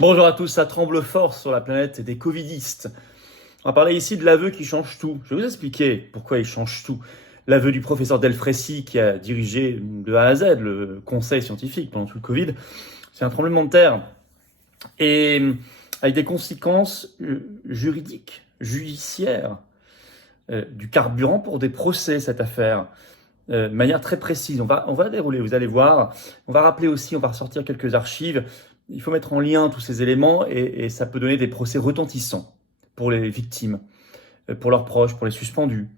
Bonjour à tous, ça tremble fort sur la planète des covidistes. On va parler ici de l'aveu qui change tout. Je vais vous expliquer pourquoi il change tout. L'aveu du professeur Delfrécy qui a dirigé de A à Z le conseil scientifique pendant tout le Covid, c'est un tremblement de terre et avec des conséquences juridiques, judiciaires, du carburant pour des procès cette affaire. De manière très précise. On va dérouler, vous allez voir. On va rappeler aussi, on va ressortir quelques archives. Il faut mettre en lien tous ces éléments et ça peut donner des procès retentissants pour les victimes, pour leurs proches, pour les suspendus,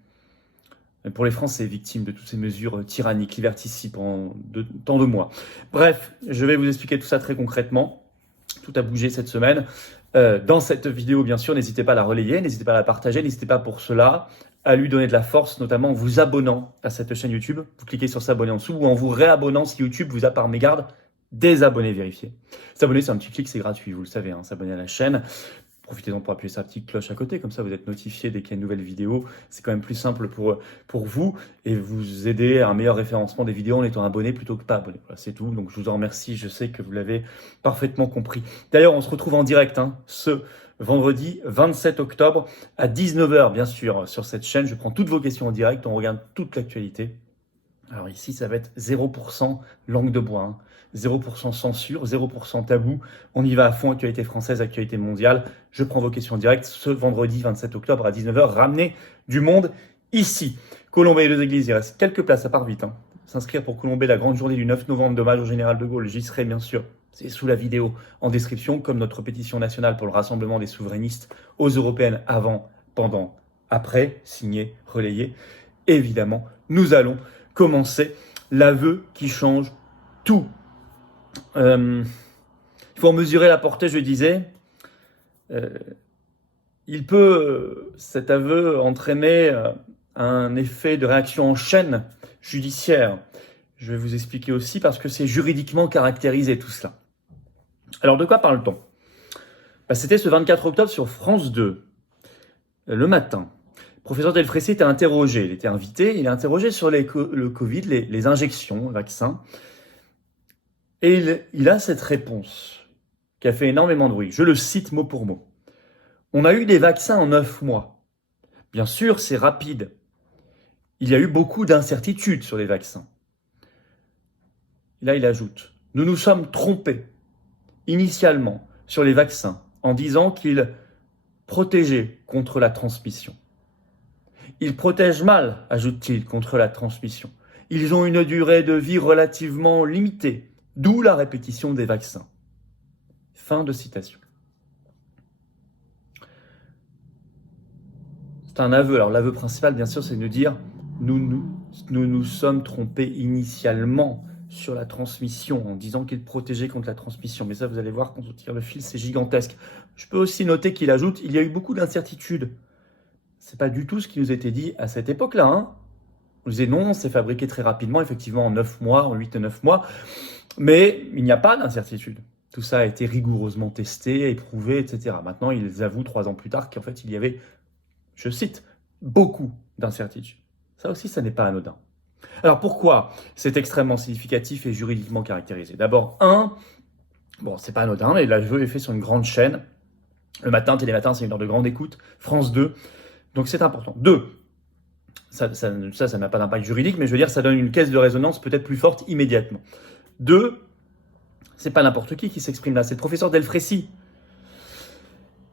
pour les Français victimes de toutes ces mesures tyranniques, liberticides pendant tant de mois. Bref, je vais vous expliquer tout ça très concrètement. Tout a bougé cette semaine. Dans cette vidéo, bien sûr, n'hésitez pas à la relayer, n'hésitez pas à la partager, n'hésitez pas pour cela à lui donner de la force, notamment en vous abonnant à cette chaîne YouTube. Vous cliquez sur s'abonner en dessous ou en vous réabonnant si YouTube vous a par mégarde désabonné vérifié. S'abonner, c'est un petit clic, c'est gratuit, vous le savez, hein, s'abonner à la chaîne. Profitez-en pour appuyer sur la petite cloche à côté, comme ça vous êtes notifié dès qu'il y a une nouvelle vidéo. C'est quand même plus simple pour vous et vous aider à un meilleur référencement des vidéos en étant abonné plutôt que pas abonné. Voilà, c'est tout, donc je vous en remercie, je sais que vous l'avez parfaitement compris. D'ailleurs, on se retrouve en direct ce vendredi 27 octobre à 19h, bien sûr, sur cette chaîne. Je prends toutes vos questions en direct, on regarde toute l'actualité. Alors ici, ça va être 0% langue de bois, 0% censure, 0% tabou. On y va à fond, actualité française, actualité mondiale. Je prends vos questions en direct ce vendredi 27 octobre à 19h. Ramenez du monde ici. Colombey et les églises, il reste quelques places, ça part vite. S'inscrire pour Colombey, la grande journée du 9 novembre d'hommage au général de Gaulle. J'y serai bien sûr. C'est sous la vidéo en description, comme notre pétition nationale pour le rassemblement des souverainistes aux européennes avant, pendant, après, signé, relayé. Évidemment, nous allons commencer l'aveu qui change tout. Il faut en mesurer la portée, je disais. Il peut, cet aveu, entraîner un effet de réaction en chaîne judiciaire. Je vais vous expliquer aussi parce que c'est juridiquement caractérisé tout cela. Alors de quoi parle-t-on ? C'était ce 24 octobre sur France 2, le matin. Le professeur Delfrécy était interrogé, il était invité, il est interrogé sur le Covid, les injections, le vaccin. Et il a cette réponse qui a fait énormément de bruit. Je le cite mot pour mot. On a eu des vaccins en 9 mois. Bien sûr, c'est rapide. Il y a eu beaucoup d'incertitudes sur les vaccins. Et là, il ajoute, nous nous sommes trompés initialement sur les vaccins en disant qu'ils protégeaient contre la transmission. Ils protègent mal, ajoute-t-il, contre la transmission. Ils ont une durée de vie relativement limitée, d'où la répétition des vaccins. Fin de citation. C'est un aveu. Alors l'aveu principal, bien sûr, c'est de nous dire nous sommes trompés initialement sur la transmission en disant qu'il protégeait contre la transmission. Mais ça, vous allez voir, quand on tire le fil, c'est gigantesque. Je peux aussi noter qu'il ajoute, il y a eu beaucoup d'incertitudes. C'est pas du tout ce qui nous était dit à cette époque-là. On disait non, c'est fabriqué très rapidement, effectivement en 9 mois, en 8 et 9 mois. Mais il n'y a pas d'incertitude. Tout ça a été rigoureusement testé, éprouvé, etc. Maintenant, ils avouent 3 ans plus tard qu'en fait, il y avait, je cite, beaucoup d'incertitudes. Ça aussi, ça n'est pas anodin. Alors pourquoi c'est extrêmement significatif et juridiquement caractérisé ? D'abord, c'est pas anodin, mais l'aveu est fait sur une grande chaîne. Le matin, Télématin, c'est une heure de grande écoute. France 2, donc c'est important. 2, ça n'a pas d'impact juridique, mais je veux dire, ça donne une caisse de résonance peut-être plus forte immédiatement. 2, c'est pas n'importe qui s'exprime là, c'est le professeur Delfrécy.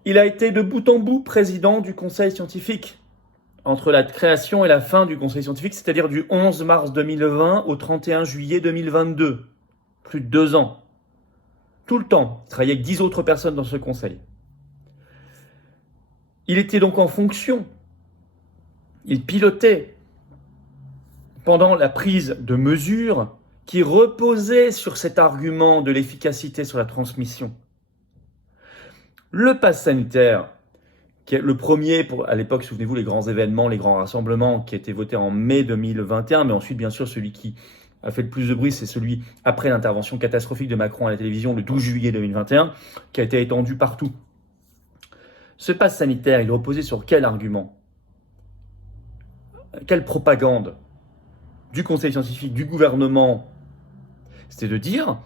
Il a été de bout en bout président du conseil scientifique entre la création et la fin du conseil scientifique, c'est-à-dire du 11 mars 2020 au 31 juillet 2022. Plus de 2 ans. Tout le temps, il travaillait avec 10 autres personnes dans ce conseil. Il était donc en fonction. Il pilotait pendant la prise de mesures qui reposait sur cet argument de l'efficacité sur la transmission. Le pass sanitaire, qui est le premier, à l'époque, souvenez-vous, les grands événements, les grands rassemblements, qui a été voté en mai 2021, mais ensuite, bien sûr, celui qui a fait le plus de bruit, c'est celui après l'intervention catastrophique de Macron à la télévision le 12 juillet 2021, qui a été étendu partout. Ce pass sanitaire, il reposait sur quel argument ? Quelle propagande du conseil scientifique, du gouvernement ? C'était de dire,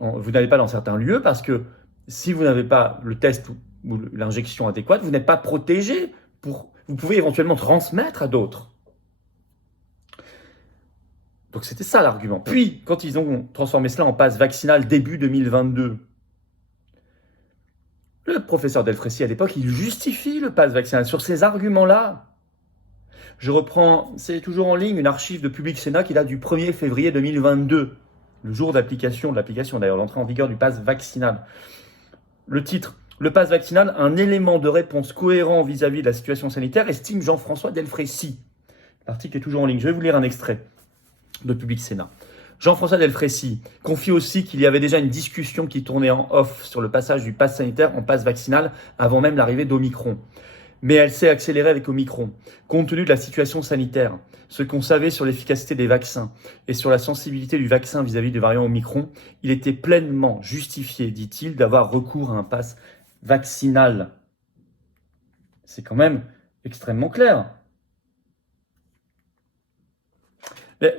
Vous n'allez pas dans certains lieux parce que si vous n'avez pas le test ou l'injection adéquate, vous n'êtes pas protégé. Vous pouvez éventuellement transmettre à d'autres. Donc c'était ça l'argument. Puis, quand ils ont transformé cela en passe vaccinal début 2022, le professeur Delfraissy à l'époque, il justifie le passe vaccinal sur ces arguments-là. Je reprends, c'est toujours en ligne, une archive de Public Sénat qui date du 1er février 2022, le jour d'application de l'application, d'ailleurs, l'entrée en vigueur du pass vaccinal. Le titre, le pass vaccinal, un élément de réponse cohérent vis-à-vis de la situation sanitaire, estime Jean-François Delfraissy. L'article est toujours en ligne. Je vais vous lire un extrait de Public Sénat. Jean-François Delfraissy confie aussi qu'il y avait déjà une discussion qui tournait en off sur le passage du pass sanitaire en pass vaccinal avant même l'arrivée d'Omicron. Mais elle s'est accélérée avec Omicron, compte tenu de la situation sanitaire. Ce qu'on savait sur l'efficacité des vaccins et sur la sensibilité du vaccin vis-à-vis du variant Omicron, il était pleinement justifié, dit-il, d'avoir recours à un pass vaccinal. C'est quand même extrêmement clair.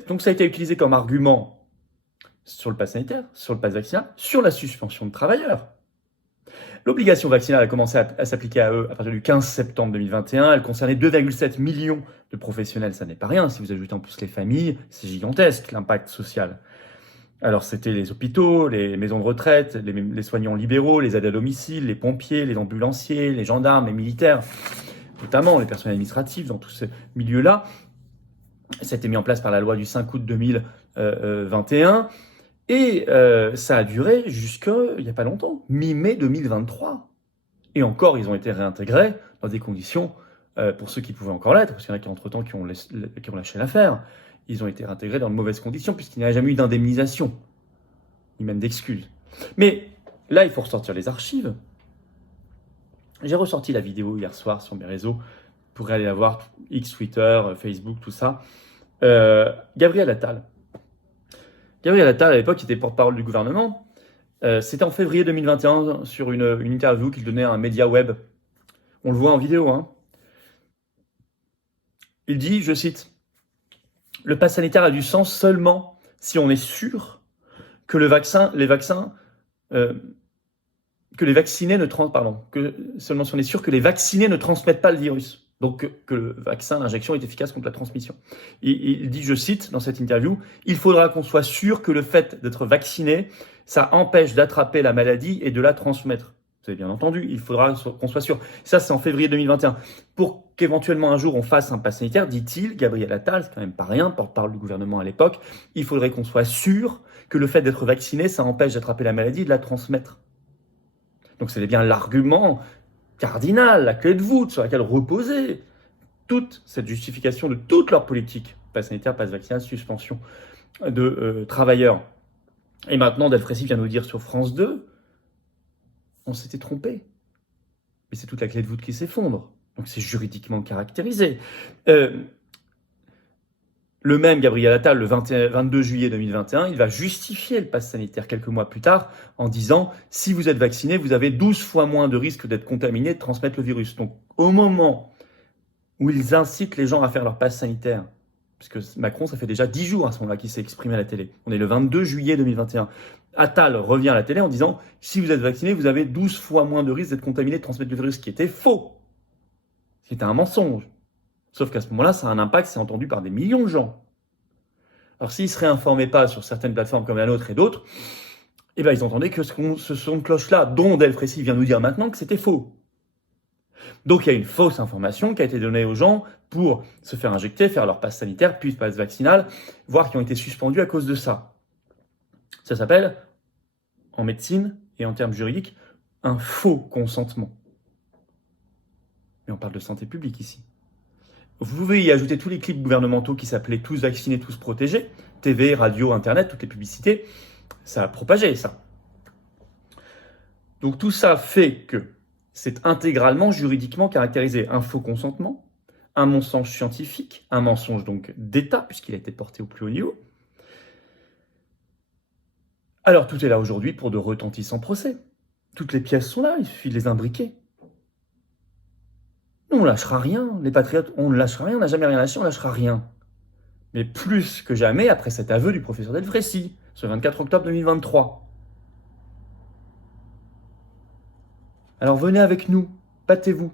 Donc ça a été utilisé comme argument sur le pass sanitaire, sur le pass vaccinal, sur la suspension de travailleurs. L'obligation vaccinale a commencé à s'appliquer à eux à partir du 15 septembre 2021. Elle concernait 2,7 millions de professionnels. Ça n'est pas rien. Si vous ajoutez en plus les familles, c'est gigantesque l'impact social. Alors c'était les hôpitaux, les maisons de retraite, les soignants libéraux, les aides à domicile, les pompiers, les ambulanciers, les gendarmes, les militaires, notamment les personnels administratifs dans tous ces milieux-là. Ça a été mis en place par la loi du 5 août 2021. Et ça a duré jusqu'à, il n'y a pas longtemps, mi-mai 2023. Et encore, ils ont été réintégrés dans des conditions, pour ceux qui pouvaient encore l'être, parce qu'il y en a qui entre-temps qui ont lâché l'affaire, ils ont été réintégrés dans de mauvaises conditions, puisqu'il n'y a jamais eu d'indemnisation, ni même d'excuses. Mais là, il faut ressortir les archives. J'ai ressorti la vidéo hier soir sur mes réseaux, pour aller la voir, X, Twitter, Facebook, tout ça. Gabriel Attal. Gabriel Attal, à l'époque, était porte-parole du gouvernement. C'était en février 2021 sur une interview qu'il donnait à un média web. On le voit en vidéo. Hein. Il dit, je cite, « Le pass sanitaire a du sens seulement si on est sûr que les vaccinés ne transmettent pas le virus. » Donc que le vaccin, l'injection est efficace contre la transmission. Il dit, je cite dans cette interview, « Il faudra qu'on soit sûr que le fait d'être vacciné, ça empêche d'attraper la maladie et de la transmettre. » Vous avez bien entendu, il faudra qu'on soit sûr. Ça, c'est en février 2021. Pour qu'éventuellement un jour on fasse un pass sanitaire, dit-il, Gabriel Attal, c'est quand même pas rien, porte-parole du gouvernement à l'époque, il faudrait qu'on soit sûr que le fait d'être vacciné, ça empêche d'attraper la maladie et de la transmettre. Donc c'est bien l'argument cardinal, la clé de voûte sur laquelle reposait toute cette justification de toute leur politique, pass sanitaire, pass vaccinal, suspension de travailleurs. Et maintenant, Delfraissy vient nous dire sur France 2, on s'était trompé. Mais c'est toute la clé de voûte qui s'effondre. Donc c'est juridiquement caractérisé. Le même Gabriel Attal, le 22 juillet 2021, il va justifier le pass sanitaire quelques mois plus tard en disant « Si vous êtes vacciné, vous avez 12 fois moins de risque d'être contaminé, de transmettre le virus. » Donc au moment où ils incitent les gens à faire leur pass sanitaire, puisque Macron, ça fait déjà 10 jours à ce moment-là qu'il s'est exprimé à la télé. On est le 22 juillet 2021. Attal revient à la télé en disant « Si vous êtes vacciné, vous avez 12 fois moins de risque d'être contaminé, de transmettre le virus. » Ce qui était faux. Ce qui était un mensonge. Sauf qu'à ce moment-là, ça a un impact, c'est entendu par des millions de gens. Alors s'ils ne se réinformaient pas sur certaines plateformes comme la nôtre et d'autres, eh ben, ils entendaient que ce son de cloche-là, dont Delfraissy vient nous dire maintenant que c'était faux. Donc il y a une fausse information qui a été donnée aux gens pour se faire injecter, faire leur passe sanitaire, puis passe vaccinal, voire qui ont été suspendus à cause de ça. Ça s'appelle, en médecine et en termes juridiques, un faux consentement. Mais on parle de santé publique ici. Vous pouvez y ajouter tous les clips gouvernementaux qui s'appelaient « Tous vaccinés, tous protégés », TV, radio, Internet, toutes les publicités, ça a propagé ça. Donc tout ça fait que c'est intégralement juridiquement caractérisé. Un faux consentement, un mensonge scientifique, un mensonge donc d'État, puisqu'il a été porté au plus haut niveau. Alors tout est là aujourd'hui pour de retentissants procès. Toutes les pièces sont là, il suffit de les imbriquer. Nous, on ne lâchera rien. Les patriotes, on ne lâchera rien. On n'a jamais rien lâché, on ne lâchera rien. Mais plus que jamais, après cet aveu du professeur Delfraissy, ce 24 octobre 2023. Alors venez avec nous, battez-vous,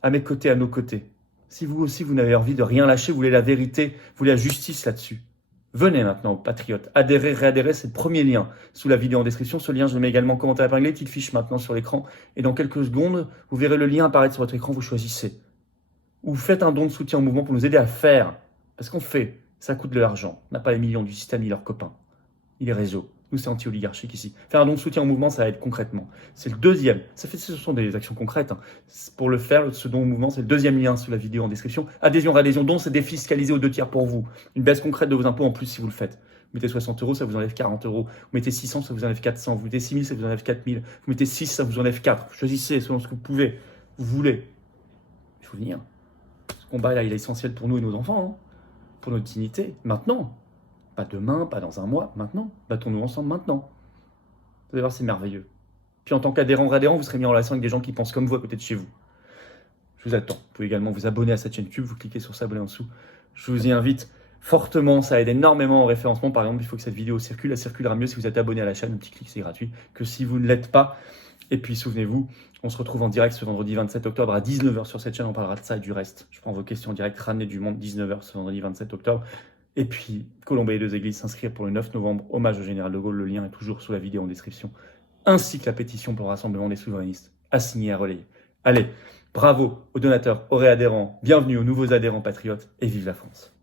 à mes côtés, à nos côtés. Si vous aussi, vous n'avez envie de rien lâcher, vous voulez la vérité, vous voulez la justice là-dessus. Venez maintenant aux Patriotes, adhérez, réadhérez, c'est le premier lien sous la vidéo en description. Ce lien, je le mets également en commentaire épinglé, petite fiche maintenant sur l'écran. Et dans quelques secondes, vous verrez le lien apparaître sur votre écran, vous choisissez. Ou faites un don de soutien au mouvement pour nous aider à faire. Parce qu'on fait, ça coûte de l'argent. On n'a pas les millions du système ni leurs copains, ni les réseaux. Nous, c'est anti-oligarchique ici. Faire un don de soutien au mouvement, ça va être concrètement. C'est le deuxième. Ce sont des actions concrètes. Hein. Pour le faire, ce don au mouvement, c'est le deuxième lien sous la vidéo en description. Adhésion, réadhésion, don, c'est défiscalisé aux 2 tiers pour vous. Une baisse concrète de vos impôts en plus si vous le faites. Vous mettez 60 euros, ça vous enlève 40 euros. Vous mettez 600, ça vous enlève 400. Vous mettez 6000, ça vous enlève 4000. Vous mettez 6, ça vous enlève 4. Choisissez selon ce que vous pouvez. Vous voulez. Il faut venir. Ce combat-là, il est essentiel pour nous et nos enfants. Hein. Pour notre dignité. Maintenant. Pas demain, pas dans un mois. Maintenant. Battons-nous ensemble maintenant. Vous allez voir, c'est merveilleux. Puis en tant qu'adhérent, vous serez mis en relation avec des gens qui pensent comme vous à côté de chez vous. Je vous attends. Vous pouvez également vous abonner à cette chaîne YouTube, vous cliquez sur s'abonner en dessous. Je vous y invite fortement, ça aide énormément au référencement. Par exemple, il faut que cette vidéo circule. Elle circulera mieux si vous êtes abonné à la chaîne, un petit clic, c'est gratuit, que si vous ne l'êtes pas. Et puis souvenez-vous, on se retrouve en direct ce vendredi 27 octobre à 19h sur cette chaîne, on parlera de ça et du reste. Je prends vos questions en direct, ramenez du monde, 19h ce vendredi 27 octobre. Et puis, Colombe et les 2 églises s'inscrire pour le 9 novembre, hommage au général de Gaulle, le lien est toujours sous la vidéo en description, ainsi que la pétition pour le rassemblement des souverainistes, à signer, à relayer. Allez, bravo aux donateurs, aux réadhérents, bienvenue aux nouveaux adhérents patriotes, et vive la France.